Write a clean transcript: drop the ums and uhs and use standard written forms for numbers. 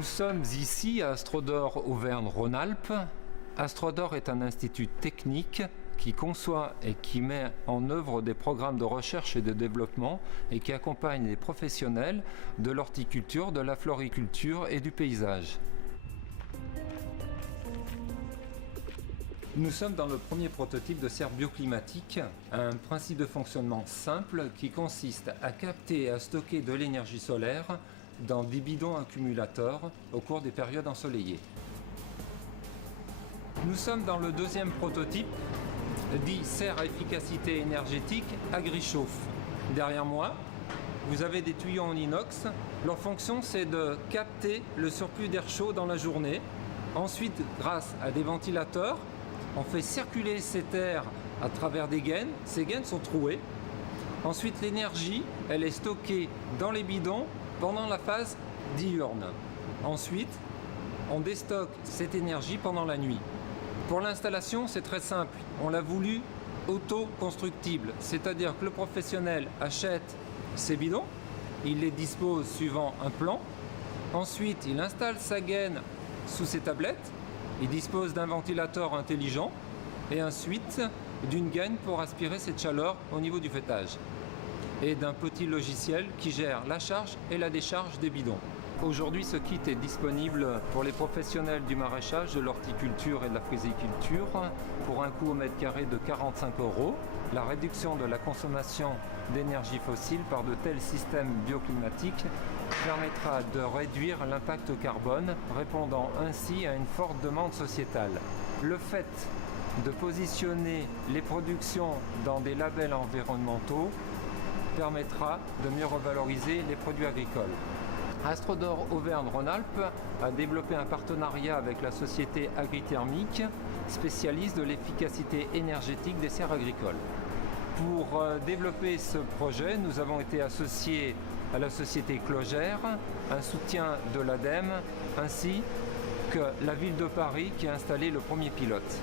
Nous sommes ici à Astrodor Auvergne-Rhône-Alpes. Astrodor est un institut technique qui conçoit et qui met en œuvre des programmes de recherche et de développement et qui accompagne les professionnels de l'horticulture, de la floriculture et du paysage. Nous sommes dans le premier prototype de serre bioclimatique, un principe de fonctionnement simple qui consiste à capter et à stocker de l'énergie solaire dans des bidons accumulateurs au cours des périodes ensoleillées. Nous sommes dans le deuxième prototype, dit serre à efficacité énergétique AgriChauffe. Derrière moi, vous avez des tuyaux en inox. Leur fonction, c'est de capter le surplus d'air chaud dans la journée. Ensuite, grâce à des ventilateurs, on fait circuler cet air à travers des gaines. Ces gaines sont trouées. Ensuite, l'énergie, elle est stockée dans les bidons pendant la phase diurne. Ensuite, on déstocke cette énergie pendant la nuit. Pour l'installation, c'est très simple. On l'a voulu auto-constructible, c'est-à-dire que le professionnel achète ses bidons, il les dispose suivant un plan. Ensuite, il installe sa gaine sous ses tablettes. Il dispose d'un ventilateur intelligent et ensuite d'une gaine pour aspirer cette chaleur au niveau du feuillage et d'un petit logiciel qui gère la charge et la décharge des bidons. Aujourd'hui, ce kit est disponible pour les professionnels du maraîchage, de l'horticulture et de la frisiculture pour un coût au mètre carré de 45 €. La réduction de la consommation d'énergie fossile par de tels systèmes bioclimatiques permettra de réduire l'impact carbone, répondant ainsi à une forte demande sociétale. Le fait de positionner les productions dans des labels environnementaux permettra de mieux revaloriser les produits agricoles. Astrodor Auvergne-Rhône-Alpes a développé un partenariat avec la société Agrithermique, spécialiste de l'efficacité énergétique des serres agricoles. Pour développer ce projet, nous avons été associés à la société Clogère, un soutien de l'ADEME, ainsi que la ville de Paris qui a installé le premier pilote.